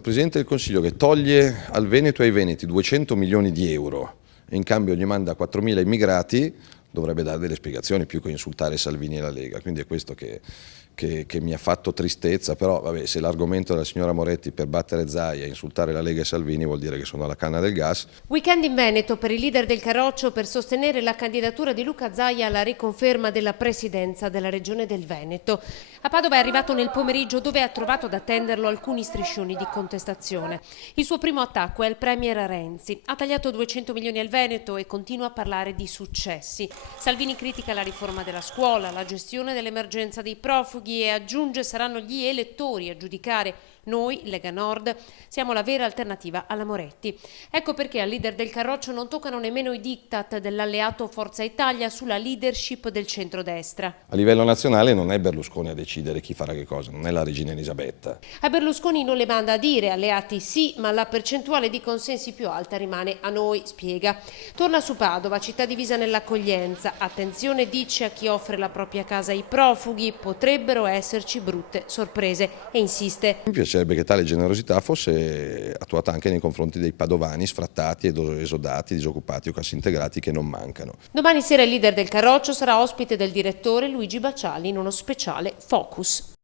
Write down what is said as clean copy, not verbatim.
Un Presidente del Consiglio che toglie al Veneto e ai veneti 200 milioni di euro e in cambio gli manda 4.000 immigrati, dovrebbe dare delle spiegazioni più che insultare Salvini e la Lega. Quindi è questo che mi ha fatto tristezza, però vabbè, se l'argomento della signora Moretti per battere Zaia e insultare la Lega e Salvini vuol dire che sono alla canna del gas. Weekend in Veneto per il leader del Carroccio per sostenere la candidatura di Luca Zaia alla riconferma della presidenza della regione del Veneto. A Padova è arrivato nel pomeriggio dove ha trovato ad attenderlo alcuni striscioni di contestazione. Il suo primo attacco è al premier Renzi. Ha tagliato 200 milioni al Veneto e continua a parlare di successi. Salvini critica la riforma della scuola, la gestione dell'emergenza dei profughi e aggiunge saranno gli elettori a giudicare. Noi, Lega Nord, siamo la vera alternativa alla Moretti. Ecco perché al leader del Carroccio non toccano nemmeno i diktat dell'alleato Forza Italia sulla leadership del centrodestra. A livello nazionale non è Berlusconi a decidere chi farà che cosa, non è la regina Elisabetta. A Berlusconi non le manda a dire, alleati sì, ma la percentuale di consensi più alta rimane a noi, spiega. Torna su Padova, città divisa nell'accoglienza. Attenzione, dice a chi offre la propria casa ai profughi, potrebbero esserci brutte sorprese e insiste. Mi piacerebbe che tale generosità fosse attuata anche nei confronti dei padovani sfrattati ed esodati, disoccupati o cassintegrati che non mancano. Domani sera il leader del Carroccio sarà ospite del direttore Luigi Bacciali in uno speciale Focus.